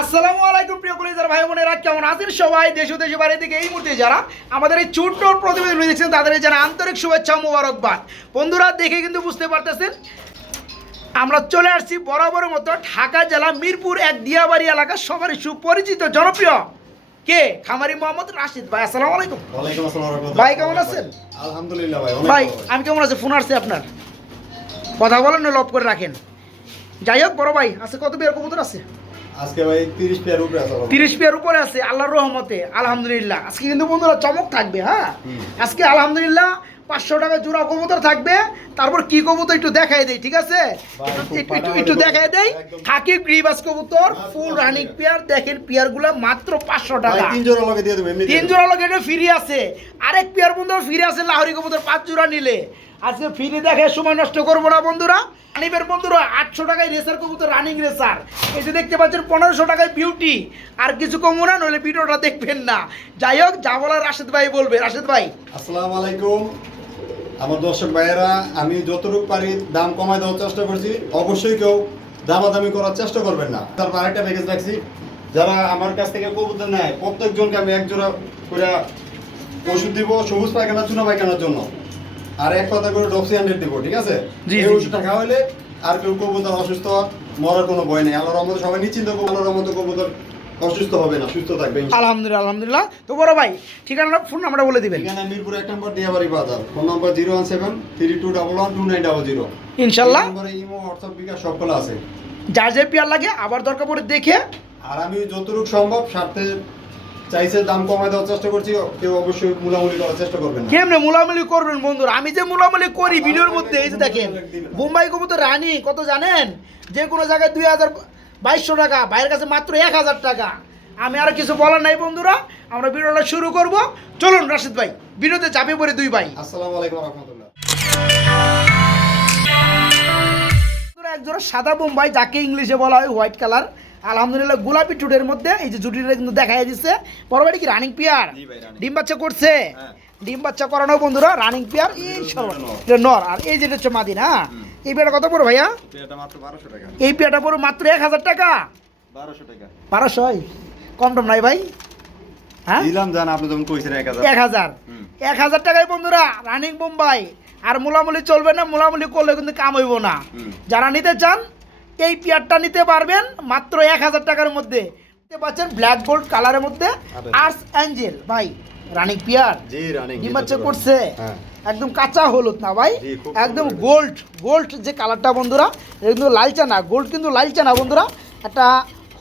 আসসালামু আলাইকুম প্রিয় কলেজার ভাই বোনেরা কেমন আছেন সবাই? দেশ ও দেশের বাইরে থেকে এই মুহূর্তে যারা আমাদের এই ছোট্ট প্রতিবেদন দেখছেন তাদের যারা আন্তরিক শুভেচ্ছা মোবারকবাদ। বন্ধুরা দেখে কিন্তু বুঝতে পারতেছেন আমরা চলে আসছি বরাবরের মতো ঢাকা জেলা মিরপুর এক দিয়াবাড়ি এলাকা সবারই সুপরিচিত জনপ্রিয়। কে? খামারি মোহাম্মদ রাশিদ ভাই আসসালামু আলাইকুম। ওয়ালাইকুম আসসালাম ভাই, কেমন আছেন? আলহামদুলিল্লাহ ভাই ভাই আমি কেমন আছি? ফোন আসছে আপনার। কথা বলেন লব করে রাখেন। যাই হোক বড় ভাই আছে কত বিয়ার কবুতর আছে? আজকে ভাই 30 পেয়ার উপরে আছে পেয়ার উপরে আছে আল্লাহর রহমতে আলহামদুলিল্লাহ। আজকে কিন্তু বন্ধুরা চমক থাকবে হ্যাঁ? আজকে আলহামদুলিল্লাহ পাঁচশো টাকা জোড়া কবুতর থাকবে তারপর কি কবুতর একটু দেখাই দেই ঠিক আছে? একটু-। দেখাই দেই একদম। থাকি গ্রিবাস কবুতর ফুল 500 রানিং। পেয়ার দেখেন পেয়ারগুলো মাত্র পাঁচশো টাকা। তিন জোড়া লগে দিয়ে দেব তিন জোড়া লোক এটা ফ্রি আছে। আরেক পেয়ার বন্ধু ফ্রি আছে লাহরি কবুতর পাঁচ জোড়া নিলে। আজকে ফ্রি দেখে সময় নষ্ট করব না, বন্ধুরা। আনিবের বন্ধুরা, আটশো টাকায় রেসার কবুতর রানিং রেসার। এই যে দেখতে পাচ্ছেন, পনেরোশো টাকায় বিউটি আর কিছু কমবো না, নইলে ভিডিওটা দেখবেন না। যাই হোক, যা বলার রাশেদ ভাই বলবে। রাশেদ ভাই। আসসালামু আলাইকুম। আমার দর্শক ভাইয়েরা, আমি যতটুকু পারি দাম কমায় দেওয়ার চেষ্টা করছি। অবশ্যই কেউ দামাদামি করার চেষ্টা করবেন না। তারপর আরেকটা প্যাকেজ রাখছি। যারা আমার কাছ থেকে কবুতর নেয়, প্রত্যেকজনকে আমি একজোড়া করে ওষুধ দিব সবুজ পায়খানা, চুনা পায়খানার জন্য। আর এক কথা করে ডপসি হান্ড্রেড দিব ঠিক আছে? এই খাওয়াইলে আর কেউ কবুতর অসুস্থ মরার কোনো ভয় নেই। আল্লাহর রহমতে সবাই নিশ্চিন্ত করব আল্লাহর রহমতে কবুতর অসুস্থ হবে না সুস্থ থাকবে আলহামদুলিল্লাহ আলহামদুলিল্লাহ। তো বড় ভাই ঠিকানা ফোন নাম্বারটা বলে দিবেন। ঠিকানা মিরপুর এক নম্বর দিয়াবাড়ি বাজার। Phone number zero one seven three two double one two nine double zero. ইনশাল্লাহ। ইমো হোয়াটসঅ্যাপ বিকাশ সব খোলা আছে। যার যে পেয়ার লাগে আবার দরকার পড়ে দেখে আর আমি যতটুকু সম্ভব স্বার্থে চাইছে দাম কমায় দেওয়ার চেষ্টা করছি কেউ অবশ্যই মুলামুলি করার চেষ্টা করবেন কেমনে মুলামুলি করবেন বন্ধুরা? আমি যে মুলামুলি করি ভিডিওর মধ্যে এই যে দেখেন বোম্বাই কবুতর রানি কত জানেন? যে কোনো জায়গায় দুই হাজার বাইশশো টাকা ভাইয়ের কাছে মাত্র এক হাজার টাকা। আমি আর কিছু বলার নাই বন্ধুরা আমরা ভিডিওটা শুরু করব। চলুন রাশিদ ভাই ভিডিওতে চাপে পড়ে দুই ভাই। আসসালামু আলাইকুম রহমতুল্লাহ। বন্ধুরা, সাদা বোম্বাই যাকে ইংলিশে বলা হয় হোয়াইট কালার আলহামদুলিল্লাহ গোলাপি টুটের মধ্যে এই যে জুটিটা কিন্তু দেখাই দিচ্ছে পরবারই কি রানিং পিয়ার। ডিম বাচ্চা করছে? হ্যাঁ। ডিম বাচ্চা করানো বন্ধুরা রানিং পিয়ার এই। এটা নর আর এই যেটা হচ্ছে মাদিন হ্যাঁ? এই পেয়ারটা কত পড়ো ভাইয়া? এই পেয়ারটা পড়ো মাত্র এক হাজার টাকা? বারোশো টাকা। বারোশো কম টম নাই ভাই? হ্যাঁ? দিলাম জান আপনি যখন কইছেন এক হাজার। এক হাজার। এক হাজার টাকায় বন্ধুরা রানিং বোম্বাই। আর মুলামুলি চলবে না মুলামুলি করলে কিন্তু কাম হইব না। যারা নিতে চান এই পেয়ারটা নিতে পারবেন মাত্র এক হাজার টাকার মধ্যে। নিতে পাচ্ছেন ব্ল্যাক গোল্ড কালারের মধ্যে আরে। আর্টস অ্যাঞ্জেল ভাই রানিং পিয়ার জি রানিং করছে। হ্যাঁ। একদম কাঁচা হলুদ না ভাই? একদম গোল্ড গোল্ড যে কালারটা বন্ধুরা কিন্তু লালচা না গোল্ড কিন্তু লালচা না বন্ধুরা। একটা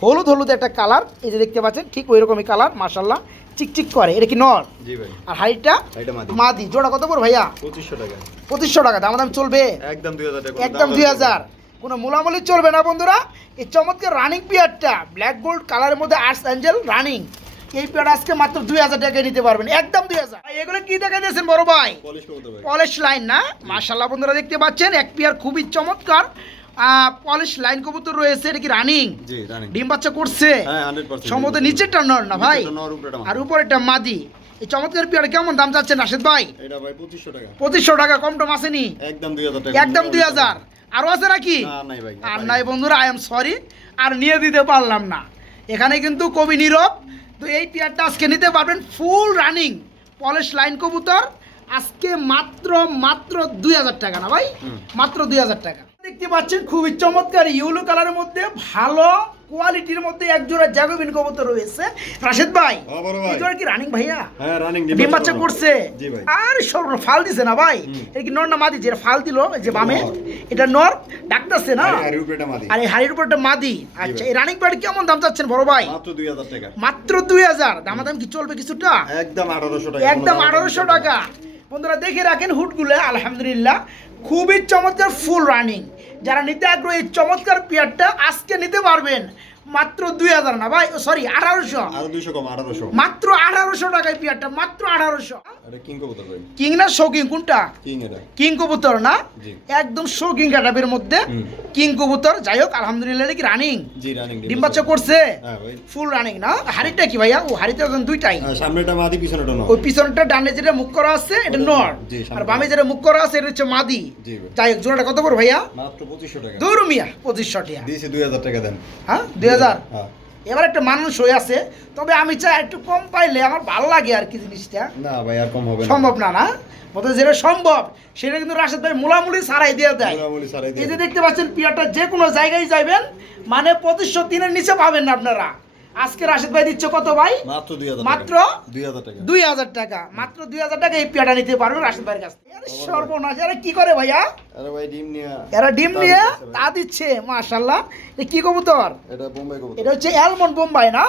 হলুদ হলুদ একটা কালার এই যে দেখতে পাচ্ছেন ঠিক ওই রকমই কালার মার্শাল্লাহ চিকচিক করে এটা কি নর? আর হাইটটা? মাদি। জোড়া কত পড় ভাইয়া? পঁচিশশো টাকা। পঁচিশশো টাকা দাম দাম চলবে? একদম দুই হাজার একদম দুই হাজার। কোনো মোলামুলি চলবে না বন্ধুরা। এই চমৎকার রানিং পিয়ারটা ব্ল্যাক গোল্ড কালারের মধ্যে আর্টস অ্যাঞ্জেল রানিং এই পেয়ার আজকে মাত্র দুই হাজার টাকায় নিতে পারবেন একদম দুই হাজার। এগুলো কি দেখা দিয়েছেন বড় ভাই? পলিশ লাইন না? মার্শাল্লাহ বন্ধুরা দেখতে পাচ্ছেন এক পিয়ার খুবই চমৎকার। পলিশ লাইন কবুতর রয়েছে এটা কি রানিং ডিম বাচ্চা করছে। হ্যাঁ সম্ভবত নিচেরটা নর না ভাই? আর উপরেরটা মাদি। এই চমৎকার পিয়ার কেমন দাম চাচ্ছেন রাশেদ ভাই? এটা ভাই পঁচিশশো টাকা। পঁচিশশো টাকা কম টম আসেনি একদম দুই হাজার টাকা। একদম দুই হাজার। আরও আছে নাকি? না নাই ভাই আর নাই বন্ধুরা আই এম সরি আর নিয়ে দিতে পারলাম না। এখানে কিন্তু কবি নীরব। তো এই পেয়ারটা আজকে নিতে পারবেন ফুল রানিং পলিশ লাইন কবুতর। আজকে মাত্র মাত্র দুই হাজার টাকা না ভাই? মাত্র দুই হাজার টাকা। দেখতে পাচ্ছেন খুবই চমৎকার ইউলো কালারের মধ্যে ভালো কোয়ালিটির মধ্যে এক জোড়া জাগোবিন কবুতর রয়েছে। রাশেদ ভাই হ্যাঁ, এই জোড়া কি রানিং ভাইয়া? হ্যাঁ রানিং ডিম বাচ্চা করছে। জি ভাই। আর সব ফাল দিছে না ভাই। এটা কি নর না মাদি? যেটা ফাল দিল এই যে বামে এটা নর ডাকতেছে না? আর- আর উপরেটা মাদি। আর এই হাড়ির উপর একটা মাদি। আচ্ছা এই রানিং প্যাড কেমন দাম চাচ্ছেন বড় ভাই? মাত্র দুই হাজার টাকা। মাত্র দুই হাজার। দামাদাম কি চলবে কিছুটা? একদম আঠারোশো টাকা। একদম আঠারোশো টাকা। বন্ধুরা দেখে রাখেন হুটগুলো আলহামদুলিল্লাহ। খুবই চমৎকার ফুল রানিং যারা নিতে আগ্রহী চমৎকার পেয়ারটা আজকে নিতে পারবেন। মাত্র দুই হাজার না ভাই সরি আঠারোশো। আরও দুইশো কম আঠারোশো। মাত্র আঠারোশো টাকায় পেয়ারটা মাত্র আঠারোশো। কিং কবুতর ভাই। কিং না শৌকিং কোনটা? কিং এটা। কিং কবুতর না? একদম শৌকিং কাটাবের মধ্যে কিং কবুতর। যাই হোক আলহামদুলিল্লাহ কি রানিং জি রানিং ডিম বাচ্চা করছে? হ্যাঁ ফুল রানিং না? হাড়িটা কি ভাইয়া? ও হাড়িতে এখন দুইটাই। হ্যাঁ, সামনেটা মাদি পিছনেটা নয় ওই পিছনটা ডানে যেটা মুখ করা আছে এটা নর। নর। আর বামে যেটা মুখ করা আছে এটা হচ্ছে মাদি। যাই হোক জোড়াটা কত বড় ভাইয়া? মাত্র পঁচিশশো টাকা। দূর মিয়া পঁচিশশো টাকা। দিয়েছি দুই হাজার টাকা দেন। হ্যাঁ হাজার। হ্যাঁ। এবার একটা মানুষ হয়ে আছে তবে আমি চাই একটু কম পাইলে আমার ভালো লাগে আর কি জিনিসটা। না ভাই আর কম হবে সম্ভব না না? বলতে যেটা সম্ভব সেটা কিন্তু রাশেদ ভাই মোলামুলি সারাই দিয়ে দেয়। এই যে দেখতে পাচ্ছেন পিয়ারটা যে কোনো জায়গায় যাবেন মানে পঁচিশশো তিনের নিচে পাবেন না আপনারা। আজকে রাশেদ ভাই দিচ্ছে কত ভাই? মাত্র দুই হাজার মাত্র? দুই হাজার টাকা। মাত্র দুই হাজার টাকা এই পিয়াটা নিতে পারবেন রাশেদ ভাইয়ের কাছ থেকে। সর্বনাশ। এরা কি করে ভাইয়া? আরে ভাই ডিম নিয়ে এরা ডিম নিয়ে তা দিচ্ছে মাশাল্লাহ এটা কি কবুতর? এটা বোম্বাই কবুতর। এটা হচ্ছে অ্যালমন্ড বোম্বাই না?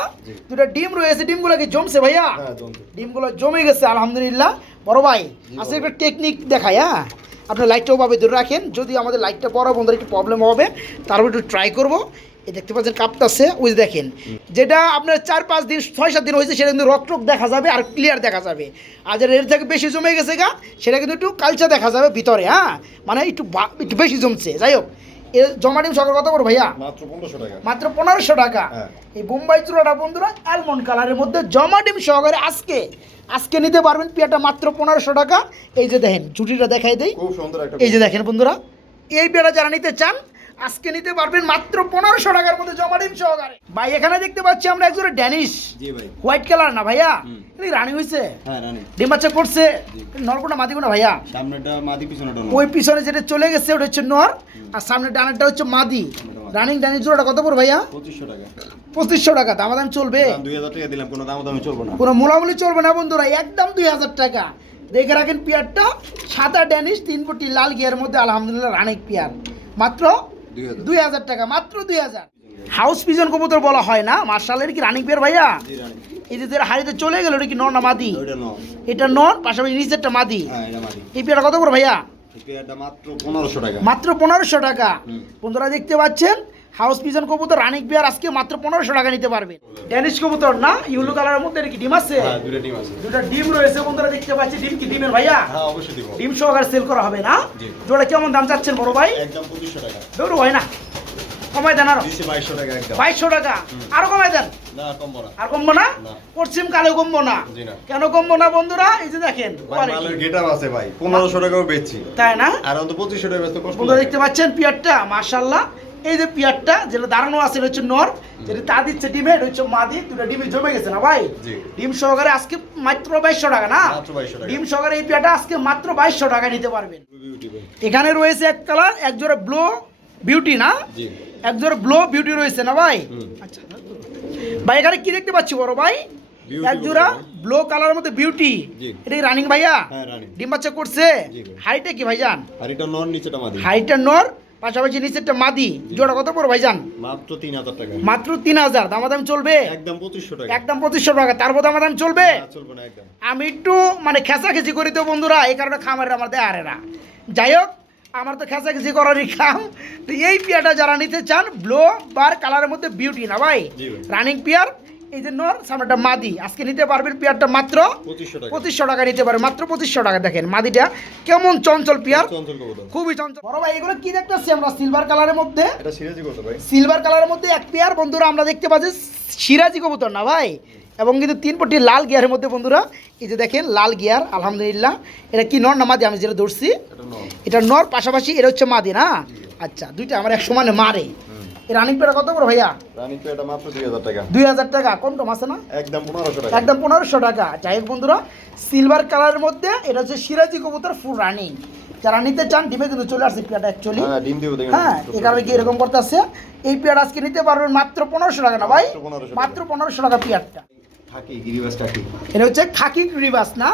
দুটো ডিম রয়েছে। ডিমগুলো কি জমছে ভাইয়া? হ্যাঁ ডিমগুলো জমে গেছে আলহামদুলিল্লাহ। বড় ভাই আজকে একটা টেকনিক দেখাই হ্যাঁ? আপনি লাইটটাও ভাবে ধরে রাখেন। যদি আমাদের লাইটটা বড় বন্ধুর একটু প্রবলেম হবে তারপর একটু ট্রাই করব। দেখতে পাচ্ছেন কাপটাছে ওই দেখেন। যেটা আপনার চার পাঁচ দিন ছয় সাত দিন হয়েছে সেটা কিন্তু রকটক দেখা যাবে আর ক্লিয়ার দেখা যাবে। আর যেটা এর থেকে বেশি জমে গেছে গা সেটা কিন্তু একটু কালচা দেখা যাবে ভিতরে হ্যাঁ? মানে একটু একটু বেশি জমছে। যাই হোক এর জমা ডিম সকাল কত করে ভাইয়া? মাত্র পনেরোশো টাকা। মাত্র পনেরোশো টাকা। হ্যাঁ। এই বোম্বাই চূড়াটা বন্ধুরা অ্যালমন্ড কালারের মধ্যে জমা ডিম সহকারে আজকে আজকে নিতে পারবেন পেয়াটা মাত্র পনেরোশো টাকা। এই যে দেখেন জুটিটা দেখাই দেই। একটা এই যে দেখেন বন্ধুরা এই পেয়াটা যারা নিতে চান আজকে নিতে পারবেন মাত্র পনেরোশো টাকার মধ্যে জমা ডিম সহকারে। ভাই এখানে দেখতে পাচ্ছি আমরা একজোড়া ড্যানিশ। হোয়াইট কালার না ভাইয়া? রানি হয়েছে হ্যাঁ ডিম বাচ্চা করছে? নরকোনা মাদিকোনা ভাইয়া? সামনেটা মাদি পিছনেটা ওই পিছনে যেটা চলে গেছে ওটা হচ্ছে নর। আর সামনে ডানারটা হচ্ছে মাদি। রানিং ডানি জোড়াটা কত পড়বে ভাইয়া? পঁচিশশো টাকা। পঁচিশশো টাকা দাম দাম চলবে দুই হাজার টাকা দিলাম কোনো দাম দামি চলবো না। কোনো মোলামুলি চলবে না বন্ধুরা একদম দুই হাজার টাকা। দেখে রাখেন পেয়ারটা সাদা ড্যানিশ তিন কোটি লাল গিয়ার মধ্যে আলহামদুলিল্লাহ রানিক পেয়ার। মাত্র দুই হাজার। টাকা মাত্র দুই হাজার। হাউস পিজন কবুতর বলা হয় না মার্শালের কি রানিক পেয়ার ভাইয়া? এই যে হাড়িতে চলে গেল ওটা কি নর না মাদি? এটা নর পাশাপাশি নিচেরটা মাদি। হ্যাঁ এটা এই পেয়ারা কত করে ভাইয়া? মাত্র পনেরোশো টাকা। মাত্র পনেরোশো টাকা। বন্ধুরা দেখতে পাচ্ছেন হাউস পিজন কবুতর রানিক বিয়ার আজকে মাত্র পনেরোশো টাকা নিতে পারবে। ড্যানিশ কবুতর না? ইউলো কালারের মধ্যে কি ডিম আছে? হ্যাঁ দুইটা ডিম আছে। দুটা ডিম রয়েছে বন্ধুরা দেখতে পাচ্ছি। ডিম কি ডিমের ভাইয়া? হ্যাঁ অবশ্যই দিব। ডিম সহকারে সেল করা হবে না। জোড়া কেমন দাম চাচ্ছেন বড় ভাই? একদম পঁচিশশো টাকা। হয় না? কমাই দেন আরও। বাইশশো টাকা আরও কমাই দেন। আর কমবো না। পশ্চিম কালে কমবো না। কেন কমবো না বন্ধুরা? এই যে দেখেন আছে ভাই পনেরোশো টাকাও বেচছি। তাই না? আর অন্ত পঁচিশশো টাকা বন্ধুরা দেখতে পাচ্ছেন পিয়ারটা? মাশাল্লাহ এই যে পিয়ারটা যেটা দাঁড়ানো আছে এটা হচ্ছে নর। যেটা তা দিচ্ছে ডিমে এটা হচ্ছে মাদি। দুটা ডিমে জমে গেছে না ভাই? ডিম সহকারে আজকে মাত্র বাইশশো টাকা না? মাত্র 2200 টাকা। ডিম সহকারে এই পিয়ারটা আজকে মাত্র বাইশশো টাকা নিতে পারবেন। এখানে রয়েছে এক কালার এক জোড়া ব্লো বিউটি না? এক জোড়া ব্লো বিউটি রয়েছে না ভাই? আচ্ছা। ভাই এখানে কি দেখতে পাচ্ছি বড় ভাই? Beauty এক জোড়া বলতে ব্লো কালারের মধ্যে বিউটি জি। এটা রানিং ভাইয়া? হ্যাঁ ডিম বাচ্চা করছে? কি ভাইজান আর এটা নন নিচেটা মাদি। হাইটটা নর পাশাপাশি নিচেরটা মাদি। জোড়া কত পড়ো ভাইজান মাত্র তিন হাজার টাকা। মাত্র তিন হাজার। দামাদাম চলবে? একদম পঁচিশশো টাকা। একদম পঁচিশশো টাকা। তারপর দামাদাম চলবে? না, চলবে না একদম। আমি একটু মানে খেঁচাখেচি করি তো বন্ধুরা। এই কারণে খামারের আমার দেয় আরে না। যাই হোক আমার তো খেঁচাখেচি করারই কাম তো এই পিয়াটা যারা নিতে চান ব্লো বার কালারের মধ্যে বিউটি না ভাই। রানিং পিয়ার এই যে নর সামনেটা মাদি। আজকে নিতে পারবেন পিয়ারটা মাত্র পঁচিশশো টাকা। নিতে পারে মাত্র পঁচিশশো টাকা দেখেন মাদিটা। কেমন চঞ্চল পিয়ার। খুবই চঞ্চল। বড় ভাই এগুলো কি দেখতেছি আমরা সিলভার কালারের মধ্যে? সিলভার কালারের মধ্যে এক পেয়ার। বন্ধুরা আমরা দেখতে পাচ্ছি সিরাজি কবুতর না ভাই? এবং কিন্তু তিন পট্টি লাল গিয়ারের মধ্যে বন্ধুরা এই যে দেখেন লাল গিয়ার আলহামদুলিল্লাহ। এটা কি নর না মাদি? আমি যেটা ধরছি এটা নর। পাশাপাশি এটা হচ্ছে মাদি না? আচ্ছা দুইটা আমার এক সমানে মারে রানিং পেয়ারা কত বড় ভাইয়া? রানি এটা মাত্র দুই হাজার টাকা। দুই হাজার টাকা কম টম আছে না? একদম পনেরোশো টাকা। একদম টাকা। যাই হোক বন্ধুরা সিলভার কালারের মধ্যে এটা হচ্ছে সিরাজি কবুতর ফুল রানিং যারা নিতে চান ডিমে কিন্তু চলে আসছে পেয়ারটা অ্যাকচুয়ালি হ্যাঁ হ্যাঁ এই কারণে কি এরকম করতে আছে এই পেয়ার আজকে নিতে পারবেন মাত্র পনেরোশো টাকা না ভাই? মাত্র 1500 টাকা। মাত্র পনেরোশো টাকা পেয়ারটা। এটা হচ্ছে খাকি রিবাস না?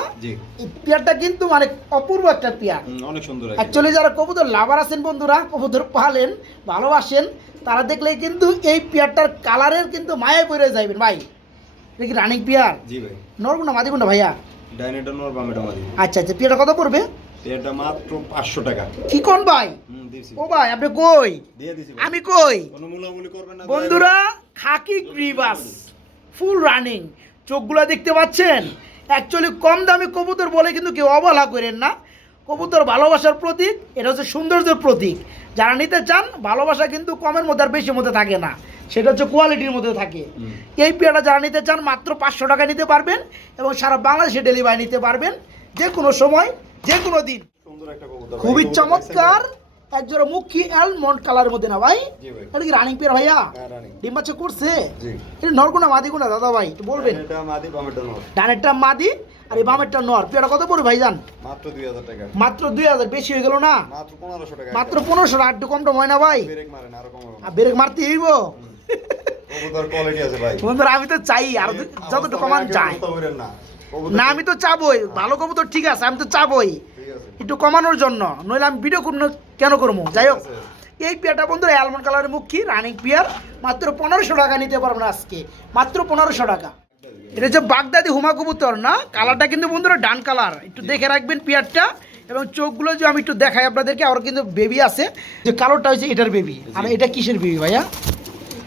পেয়ারটা কিন্তু মানে অপূর্ব একটা পেয়ার। অনেক সুন্দর অ্যাকচুয়ালি যারা কবুতর লাভার আছেন বন্ধুরা কবুতর পালেন ভালোবাসেন তারা দেখলে কিন্তু এই পেয়ারটার কালারের কিন্তু মায়ায় পড়ে যাইবেন। ভাই এটা কি রানিং পেয়ার? জি ভাই। নরগুনা মাদি কোনটা ভাইয়া? ডাইনেটা নর বামেটা মাদি। আচ্ছা আচ্ছা পেয়ারটা কত পড়বে? এটা মাত্র পাঁচশো টাকা। কি কোন ভাই? ও ভাই আপনি কই? দিয়ে দিছি আমি কই? কোনো মূলামূলি করবেন না বন্ধুরা খাকি ফুল রানিং চোখগুলো দেখতে পাচ্ছেন? অ্যাকচুয়ালি কম দামি কবুতর বলে কিন্তু কেউ অবহেলা করেন না। কবুতর ভালোবাসার প্রতীক এটা হচ্ছে সৌন্দর্যের প্রতীক। যারা নিতে চান ভালোবাসা কিন্তু কমের মধ্যে আর বেশির মধ্যে থাকে না। সেটা হচ্ছে কোয়ালিটির মধ্যে থাকে। এই পেয়ারটা যারা নিতে চান মাত্র পাঁচশো টাকা নিতে পারবেন এবং সারা বাংলাদেশে ডেলিভারি নিতে পারবেন। যে কোনো সময় যে কোনো দিন। সুন্দর একটা কবুতর। ভাই। খুবই কবুতর চমৎকার একজোড়া মুখী অ্যালমন্ড কালারের মধ্যে না ভাই? এটা কি রানিং পেয়ার ভাইয়া? হ্যাঁ, ডিম বাচ্চা করছে? জি। এটা নরগুনা মাদি গুনা দাদা ভাই? একটু বলবেন। এটা মাদি বামেরটা নর। ডানেরটা মাদি আর এই বামেরটা নর। পেয়ারটা কত পড়বে ভাইজান মাত্র দুই হাজার টাকা। মাত্র দুই হাজার বেশি হয়ে গেল না? মাত্র পনেরোশো টাকা। মাত্র পনেরোশো টাকা একটু কমটা হয় না ভাই? ব্রেক মারেন আরও কম আর ব্রেক মারতে ভাই। বন্ধুরা আমি তো চাই আর যতটুকু কমান চাই। না আমি তো চাবই। ভালো কবুতর ঠিক আছে আমি তো চাবই। একটু কমানোর জন্য, নইলে আমি ভিডিও কোনো কেন করব? যাই হোক, এই পেয়ারটা বন্ধুরা অ্যালমন্ড কালারের মুখী রানিং পেয়ার মাত্র পনেরোশো টাকা নিতে পারব না আজকে। মাত্র পনেরোশো টাকা। এটা হচ্ছে বাগদাদি হুমা কবুতর, না? কালারটা কিন্তু বন্ধুরা ডান কালার একটু দেখে রাখবেন পেয়ারটা। এবং চোখগুলো যে আমি একটু দেখাই আপনাদেরকে আর কিন্তু বেবি আছে। যে কালারটা হচ্ছে এটার বেবি আর এটা কিসের বেবি ভাইয়া?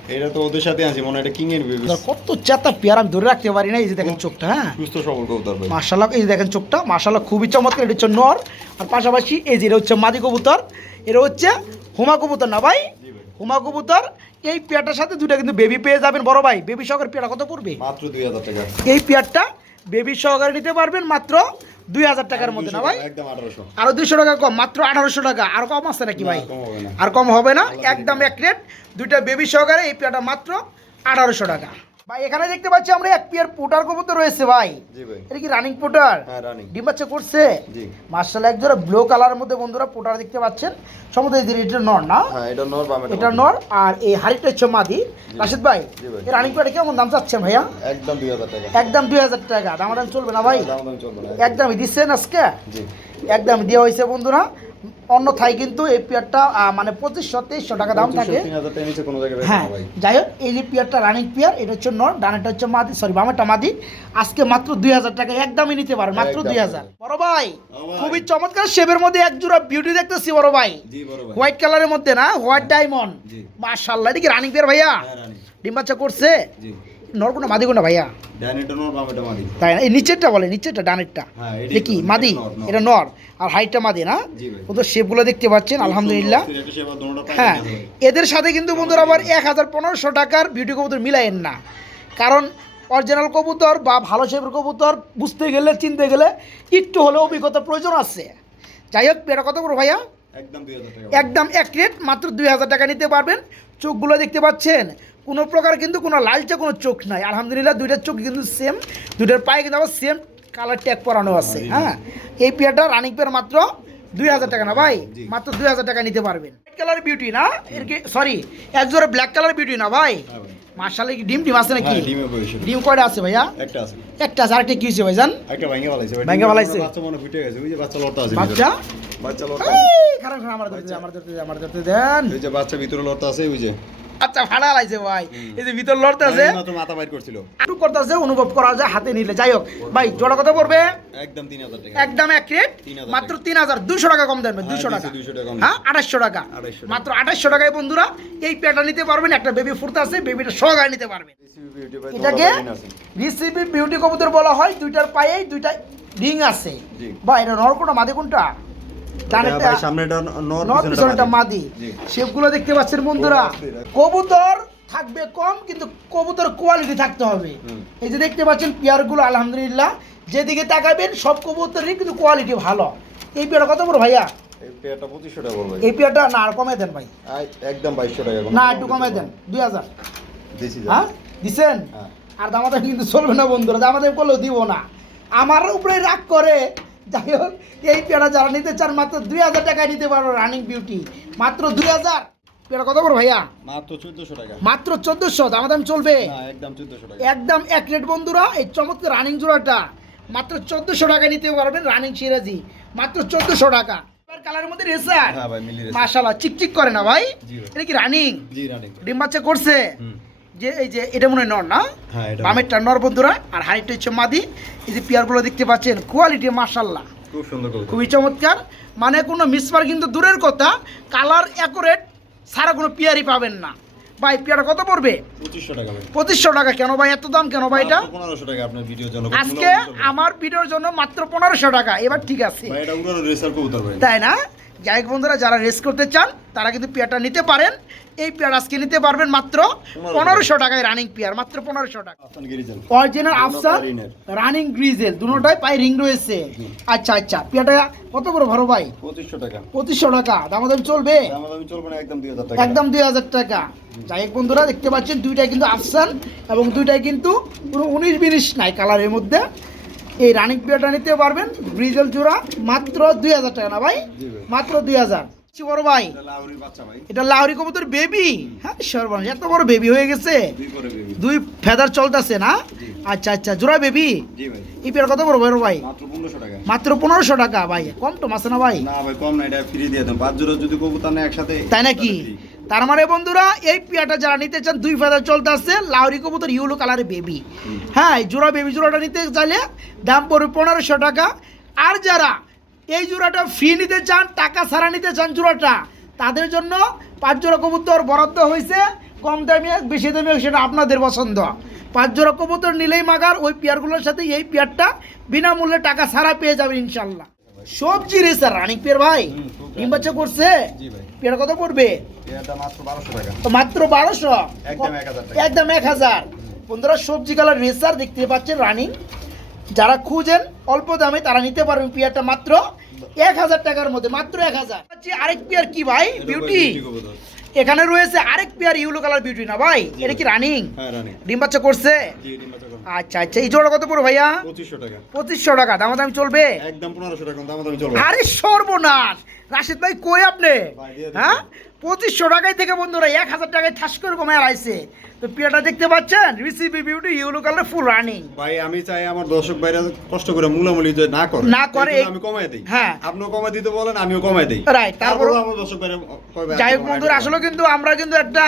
এটা তো ওদের সাথে আছে মনে এটা কিং এর বেবি কত চেতা পেয়ার আমি ধরে রাখতে পারি না এই যে দেখেন চোখটা হ্যাঁ? সুস্থ সবল কবুতর ভাই। মার্শাল্লাহ এই যে দেখেন চোখটা মার্শাল্লাহ খুবই চমৎকার এটা হচ্ছে নর আর পাশাপাশি এই যে এটা হচ্ছে মাদি কবুতর এটা হচ্ছে হুমা কবুতর না ভাই? হুমা কবুতর এই পেয়ারটার সাথে দুটা কিন্তু বেবি পেয়ে যাবেন বড় ভাই বেবি সহকারে পেয়ারটা কত পড়বে? মাত্র দুই হাজার টাকা। এই পেয়ারটা বেবি সহকারে নিতে পারবেন মাত্র দুই হাজার টাকার মধ্যে না ভাই? আরও দুইশো টাকা কম মাত্র আঠারোশো টাকা। আর কম আছে নাকি ভাই। আর কম হবে না? একদম এক রেট দুইটা বেবি সহকারে এই পেয়াটা মাত্র আঠারোশো টাকা। ভাই এখানে দেখতে পাচ্ছি আমরা এক পেয়ার পোটার কবুতর রয়েছে ভাই। জি ভাই। এটা কি রানিং পোটার? হ্যাঁ রানিং। ডিম বাচ্চা করছে? জি। মার্শাল এক জোড়া ব্লু কালারের মধ্যে বন্ধুরা পোটার দেখতে পাচ্ছেন। সমুদ্র এটা নর না? হ্যাঁ এটা নর এটা নর আর এই হাড়িটা হচ্ছে মাদি। রাশিদ ভাই এই রানিং পেয়ারটা কেমন দাম চাচ্ছেন ভাইয়া? একদম দুই হাজার টাকা। একদম দুই হাজার টাকা। দাম চলবে না ভাই? দাম দাম চলবে না। একদমই দিচ্ছেন আজকে? জি। একদম দেওয়া হয়েছে বন্ধুরা। অন্য থাই কিন্তু এই পেয়ারটা মানে পঁচিশশো তেইশশো টাকা দাম থাকে। হ্যাঁ যাই হোক এই যে পেয়ারটা রানিং পেয়ার এটা হচ্ছে নর ডানেটা হচ্ছে মাদি সরি বামেরটা মাদি। আজকে মাত্র দুই হাজার টাকা একদমই নিতে পারেন মাত্র দুই হাজার। বড় ভাই। খুবই চমৎকার শেপের মধ্যে এক জোড়া বিউটি দেখতেছি বড় ভাই। হোয়াইট কালারের মধ্যে না হোয়াইট ডায়মন্ড। মার্শাল্লাহ এটা কি রানিং পেয়ার ভাইয়া? হ্যাঁ ডিম বাচ্চা করছে? জি নরকুনা মাদি কোনটা ভাইয়া তাই না? এই নিচেরটা বলে নিচেরটা ডানেরটা। হ্যাঁ, কি? মাদি? এটা নর, আর হাইটটা মাদি না? জি ভাই। ও তো শেপগুলো দেখতে পাচ্ছেন আলহামদুলিল্লাহ। হ্যাঁ এদের সাথে কিন্তু বন্ধুরা আবার এক হাজার পনেরোশো টাকার বিউটি কবুতর মিলাইয়েন না। কারণ অরিজিনাল কবুতর বা ভালো শেপের কবুতর বুঝতে গেলে চিনতে গেলে একটু হলেও অভিজ্ঞতার প্রয়োজন আছে। যাই হোক এটা কত করে ভাইয়া? একদম এক রেট মাত্র দুই হাজার টাকা নিতে পারবেন। চোখগুলো দেখতে পাচ্ছেন? কোনো প্রকার কিন্তু কোনো লালচে কোনো চোখ নাই। আলহামদুলিল্লাহ দুইটার চোখ কিন্তু সেম দুইটার পায়ে কিন্তু আবার সেম কালার ট্যাগ করানো আছে হ্যাঁ? এই পেয়ারটা রানিং পেয়ার মাত্র দুই হাজার টাকা না ভাই? মাত্র দুই হাজার টাকা নিতে পারবেন। হোয়াইট কালার বিউটি না? এর কি সরি এক জোড়া ব্ল্যাক কালার বিউটি না ভাই? হ্যাঁ মার্শাল কি ডিম টিম আছে নাকি? হ্যাঁ, ডিমে ডিম কয়টা আছে ভাইয়া? একটা আছে। একটা আছে আরেকটা কি হয়েছে ভাইজান? একটা ভাঙে ফেলাইছে ভাই। ভাইঙ্গা ফেলাইছে? বাচ্চা মনে ফুটে গেছে। ওই যে বাচ্চা লড়তে আছে বাচ্চা। বাচ্চা লড়তে খারাপ আমার ধরতে আমার ধরতে আমার ধরতে দেন। ওই যে বাচ্চা ভিতরে লড়তে আছে ওই যে। আচ্ছা ভাড়া লাইছে ভাই। এই যে ভিতর লড়তে আছে মাত্র মাথা বাইর করছিল। একটু করতেছে অনুভব করা যায় হাতে নিলে। যাই হোক ভাই জোড়া কত পড়বে? একদম তিন হাজার টাকা। একদম এক রেট? মাত্র তিন হাজার। দুশো টাকা কম দেবেন দুশো টাকা। 200 টাকা হ্যাঁ আঠাশশো টাকা। 2800 টাকা। মাত্র আঠাশশো টাকায় বন্ধুরা এই পেটা নিতে পারবেন একটা বেবি ফুর্তা আছে বেবিটা সহকারে নিতে পারবেন। বিউটি ভাই এটাকে আছে। রিসিপি বিউটি কবুতর বলা হয় দুইটার পায়ে দুইটা রিং আছে। বা এটা নর কোনটা মাদি কোনটা? ডানেরটা ভাই সামনেটা নর নর্থ পিছনেটা মাদি। শেপগুলো দেখতে পাচ্ছেন বন্ধুরা। কবুতর থাকবে কম কিন্তু কবুতর কোয়ালিটি থাকতে হবে। এই যে দেখতে পাচ্ছেন পেয়ারগুলো আলহামদুলিল্লাহ। যেদিকে তাকাবেন সব কিন্তু কোয়ালিটি ভালো। এই পেয়ারটা কত বড় ভাইয়া? এই পেয়ারটা না আর কমে দেন ভাই। একদম বাইশশো টাকা না একটু কমে দেন দুই হাজার। হ্যাঁ? দিছেন? হ্যাঁ। আর দামাদাম কিন্তু চলবে না বন্ধুরা দামাদাম করলেও দিব না। আমার উপরে রাগ করে যাই হোক এই পেয়ারা যারা নিতে চান মাত্র দুই হাজার টাকায় নিতে পারো রানিং বিউটি মাত্র দুই হাজার। পেয়ারা কত বড় ভাইয়া? মাত্র চোদ্দশো টাকা। মাত্র চোদ্দশো দামাদাম চলবে? একদম চোদ্দশো টাকা। একদম এক রেট বন্ধুরা এই চমৎকার রানিং জোড়াটা। মাত্র চোদ্দশো টাকা নিতে পারবেন রানিং সিরাজি। মাত্র চোদ্দশো টাকা। কালারের মধ্যে রেসার হ্যাঁ মাশাল্লাহ চিকচিক করে না ভাই? এটা কি রানিং ডিম বাচ্চা করছে? যে এই যে এটা মনে হয় নর না? হ্যাঁ বামেরটা নর বন্ধুরা আর হাইটটা হচ্ছে মাদি। এই যে পেয়ারগুলো দেখতে পাচ্ছেন কোয়ালিটি মাশাল্লাহ খুব সুন্দর খুবই চমৎকার। মানে কোনো মিসমার কিন্তু দূরের কথা কালার অ্যাকুরেট সারা কোনো পেয়ারই পাবেন না। ভাই পেয়ারটা কত পড়বে? পঁচিশশো টাকা কেন ভাই? এত দাম কেন ভাই এটা? আজকে আমার ভিডিওর জন্য মাত্র পনেরোশো টাকা। এবার ঠিক আছে। তাই না? যাই বন্ধুরা যারা রেস করতে চান তারা কিন্তু পেয়ারটা নিতে পারেন। এই পেয়ার আজকে নিতে পারবেন মাত্র পনেরোশো টাকায় রানিং পেয়ার মাত্র পনেরোশো টাকা। অরিজিনাল আফসান রানিং গ্রিজেল দুটোটাই পায়ে রিং রয়েছে। আচ্ছা আচ্ছা পেয়ারটা কত করে ভরো ভাই? পঁচিশশো টাকা। পঁচিশশো টাকা দামাদাম চলবে? দাম চলবে না একদম দুই হাজার টাকা। একদম দুই হাজার টাকা। যাই হোক বন্ধুরা দেখতে পাচ্ছেন দুইটাই কিন্তু আফসান এবং দুইটাই কিন্তু কোনো উনিশ বিনিশ নাই কালারের মধ্যে। এই রানিং পেয়ারটা নিতে পারবেন। ব্রিজেল জোড়া মাত্র দুই হাজার টাকা না ভাই? মাত্র দুই হাজার। বড় ভাই? এটা কবুতর বেবি হ্যাঁ সর্বনাশ এত বড় বেবি হয়ে গেছে। দুই ফেদার চলতেছে না? আচ্ছা আচ্ছা জোড়া বেবি ভাই। এই পেয়ার কত বড় বড় ভাই? মাত্র পনেরোশো টাকা। মাত্র পনেরোশো টাকা ভাই। কম তো মাসে না ভাই? না ভাই কম না এটা ফ্রি দিয়ে দেন। পাঁচ জোড়া যদি কবুতর নেয় একসাথে তাই নাকি। তার মানে বন্ধুরা, এই পিয়াটা যারা নিতে চান, দুই ফেদার চলতে আসছে লাউরি কবুতর ইউলো কালারের বেবি। হ্যাঁ জোড়া বেবি জোড়াটা নিতে চাইলে দাম পড়বে পনেরোশো টাকা। আর যারা এই জোড়াটা ফ্রি নিতে চান, টাকা ছাড়া নিতে চান জোড়াটা, তাদের জন্য পাঁচ জোড়া কবুতর বরাদ্দ হয়েছে। কম দামি, বেশি দামি সেটা আপনাদের পছন্দ। পাঁচ জোড়া কবুতর নিলেই মাগার, ওই পেয়ারগুলোর সাথে এই পেয়ারটা বিনামূল্যে টাকা ছাড়া পেয়ে যাবেন ইনশাল্লাহ সবজি রে স্যার রানিক পেয়ার ভাই, ডিম করছে? জি ভাই। পেয়ার কত পড়বে? মাত্র বারোশো তো মাত্র বারোশো? একদম 1000 টাকা। একদম এক হাজার। বন্ধুরা সবজি কালার রেসার দেখতে পাচ্ছেন রানিং। যারা খুঁজেন অল্প দামে তারা নিতে পারবেন পেয়ারটা মাত্র এক হাজার টাকার মধ্যে মাত্র এক হাজার। আচ্ছা, আরেক পেয়ার কি ভাই? বিউটি এখানে রয়েছে আরেক পেয়ার ইউলো কালার বিউটি না ভাই? এটা কি রানিং হ্যাঁ ডিম বাচ্চা করছে? জি ডিম বাচ্চা করুন আচ্ছা আচ্ছা এই জোড়া কত পড়ো ভাইয়া? পঁচিশশো টাকা। পঁচিশশো টাকা দাম দামি চলবে? একদম পনেরোশো টাকা দাম দাম চলবে। আরে সর্বনাশ! রাশিদ ভাই কই আপনি। হ্যাঁ? পঁচিশশো টাকায় থেকে বন্ধুরা এক হাজার টাকায় ঠাস করে কমে আইছে তো পিয়াটা দেখতে পাচ্ছেন? Recipe beauty yellow colour full running ভাই আমি চাই আমার দর্শক ভাইরা কষ্ট করে মূলামূলি যে না করে। না করে আমি কমাই দিই। হ্যাঁ। আপনিও কমাই দিতে বলেন আমিও কমাই দিই। Right, তারপর- আমার দর্শক ভাইরা যাই হোক বন্ধুরা আসলে কিন্তু আমরা কিন্তু একটা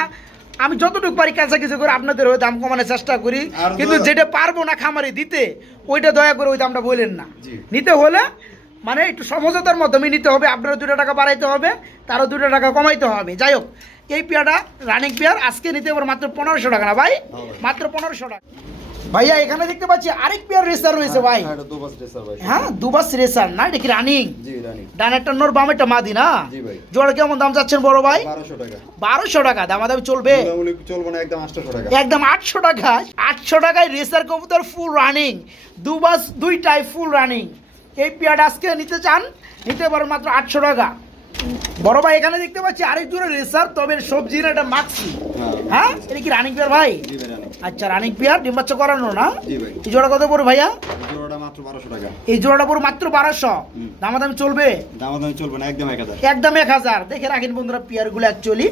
আমি যতটুকু পারি কাঁচা কিছু করে আপনাদের হয়ে দাম কমানোর চেষ্টা করি। কিন্তু যেটা পারব না খামারে দিতে ওইটা দয়া করে ওই দামটা বললেন না। নিতে হলে মানে একটু সমঝোতার মাধ্যমে নিতে হবে আপনারা দুটো টাকা বাড়াইতে হবে তারও দুটো টাকা কমাইতে হবে। যাই হোক এই পেয়ারটা রানিং পেয়ার আজকে নিতে পারব মাত্র পনেরোশো টাকা না ভাই। মাত্র পনেরোশো টাকা। ভাইয়া এখানে দেখতে পাচ্ছি আরেক পেয়ার রেসার রয়েছে ভাই। হ্যাঁ, দুবাস ড্রেসার ভাই। হ্যাঁ দুবাস রেসার না এটা কি রানিং ডানেরটা নোর বামেরটা মাদি না? জোড়া কেমন দাম চাচ্ছেন বড় ভাই? বারোশো টাকা। দামাদামি চলবে? চলবে না একদম আটশো টাকা। একদম আটশো টাকা আটশো টাকায় রেসার কবুতর ফুল রানিং দু বাস দুইটাই ফুল রানিং এই পেয়ারটা আজকে নিতে চান নিতে পারেন মাত্র আটশো টাকা। বড় ভাই এখানে দেখতে পাচ্ছি আরেক জোড়া রেসার তবে সবজি না এটা মাক্সি। হ্যাঁ। এটা কি রানিং পেয়ার ভাই? আচ্ছা রানিং পেয়ার ডিম বাচ্চা করানো না? এই জোড়া কত পড়বে ভাইয়া? জোড়াটা মাত্র বারোশো এই জোড়াটা মাত্র বারোশো। দামাদামি চলবে? দামাদামি চলবে না একদম এক হাজার। একদম এক হাজার। দেখে রাখেন বন্ধুরা পেয়ারগুলো অ্যাকচুয়ালি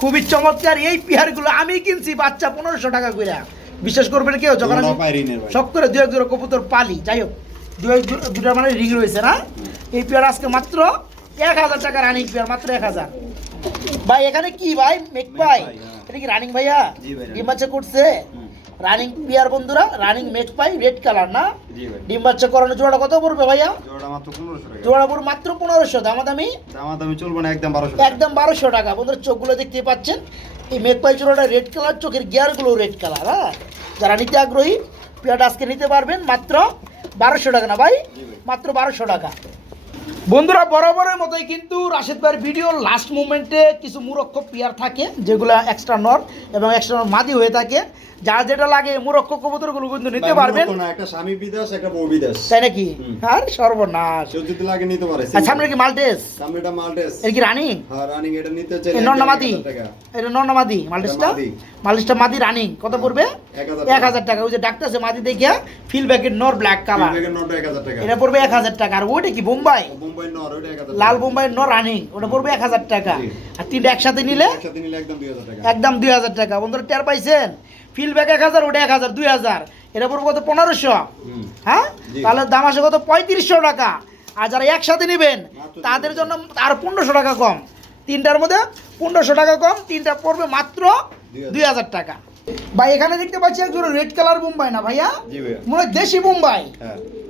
খুবই চমৎকার এই পেয়ারগুলো আমি কিনছি বাচ্চা পনেরোশো টাকা করে বিশ্বাস করবেন কেউ যখন আমি শখ করে দু এক জোড়া কবুতর পালি যাই হোক। দু এক জোড়া- দুটা মানে রিং রয়েছে না? এই পেয়ার আজকে মাত্র এক হাজার টাকা রানিং পেয়ার মাত্র এক হাজার। ভাই এখানে কি ভাই? মেক ভাই ভাই, হ্যাঁ। এটা কি রানিং ভাইয়া? ডিম বাচ্চা করছে? রানিং পেয়ার বন্ধুরা রানিং মেক পাই রেড কালার না? ডিম বাচ্চা করানো জোড়াটা কত পড়বে ভাইয়া? জোড়াটা জোড়া পড়বে মাত্র পনেরোশো দামাদামি? দামাদামি চলবে না একদম বারোশো টাকা। একদম বারোশো টাকা। বন্ধুরা চোখগুলো দেখতে পাচ্ছেন। এই মেঘপাই চূড়াটা রেড কালার চোখের গিয়ারগুলো রেড কালার হ্যাঁ? যারা নিতে আগ্রহী পেয়ারটা আজকে নিতে পারবেন মাত্র বারোশো টাকা না ভাই? মাত্র বারোশো টাকা। বন্ধুরা, বরাবরের মতোই কিন্তু রাশেদ ভাইয়ের ভিডিও লাস্ট মুমেন্টে কিছু মুরক্ষ পেয়ার থাকে, যেগুলো এক্সট্রা নর এবং এক্সট্রা মাদি হয়ে থাকে। যার যেটা লাগে মুরক্ষ কবুতরগুলো কিন্তু নিতে পারবেন। একটা স্বামী বিদেশ একটা বউ বিদেশ। তাই নাকি? আর সর্বনাশ। যদি লাগে নিতে পারে সামনে কি মাল্টেস? সামনেটা মাল্টেস। এর কি রানিং? হ্যাঁ রানিং এটা নিতে টাকা। এটা মাদি মাল্টিসটা? মাদি। রানিং। কত পড়বে? হাজার এক হাজার টাকা। ওই যে মাদি দেখিয়া ফিল ব্যাকেট নর ব্ল্যাক কালার। এটা পড়বে এক হাজার টাকা। আর ওইটা কি বোম্বাই? মুম্বাই নর, ওইটা এক হাজার লাল বোম্বাই নর রানিং। ওটা পড়বে এক হাজার টাকা। আর তিনটা একসাথে নিলে? একসাথে নিলে একদম দুই হাজার টাকা। একদম দুই হাজার টাকা। বন্ধুরা টের পাইছেন? ফিল ব্যাগ এক হাজার ওটা এক হাজার দুই হাজার। এটা পড়বে কত? পনেরোশো। হ্যাঁ? তাহলে দাম আসে কত? পঁয়ত্রিশশো টাকা। আর যারা একসাথে নেবেন তাদের জন্য আর পনেরোশো টাকা কম। তিনটার মধ্যে পনেরোশো টাকা কম তিনটা পড়বে মাত্র দুই হাজার। টাকা। ভাই এখানে দেখতে পাচ্ছি একজন রেড কালার বোম্বাই না ভাইয়া? ভাইয়া। মনে হয় দেশি বোম্বাই।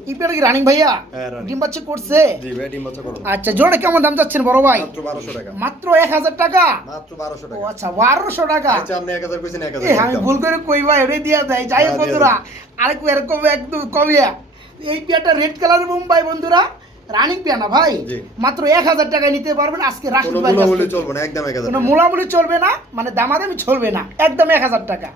কি রানিং ভাইয়া? হ্যাঁ, ডিম বাচ্চা করছে? জি ভাই, ডিম বাচ্চা করো। আচ্ছা জোড়া কেমন দাম চাচ্ছেন বড় ভাই? মাত্র 1200 টাকা। মাত্র এক হাজার টাকা? মাত্র 1200 ও টাকা। আচ্ছা টাকা? আচ্ছা, আপনি 1000 কইছেন, 1000 এ, আমি ভুল করে কই ভাই ওরে দিয়া দেয়। যাই হ্যাঁ, বন্ধুরা আরেক এরকম একদম কমিয়া এই পেয়ারটা রেড মুম্বাই বন্ধুরা রানিং পেয়ার না ভাই? মাত্র এক হাজার টাকায় নিতে পারবেন আজকে রাশিদ কোনো ভাই চলবে না একদম কোনো মূলামূলি চলবে না মানে দামাদামি চলবে না একদম এক হাজার টাকা।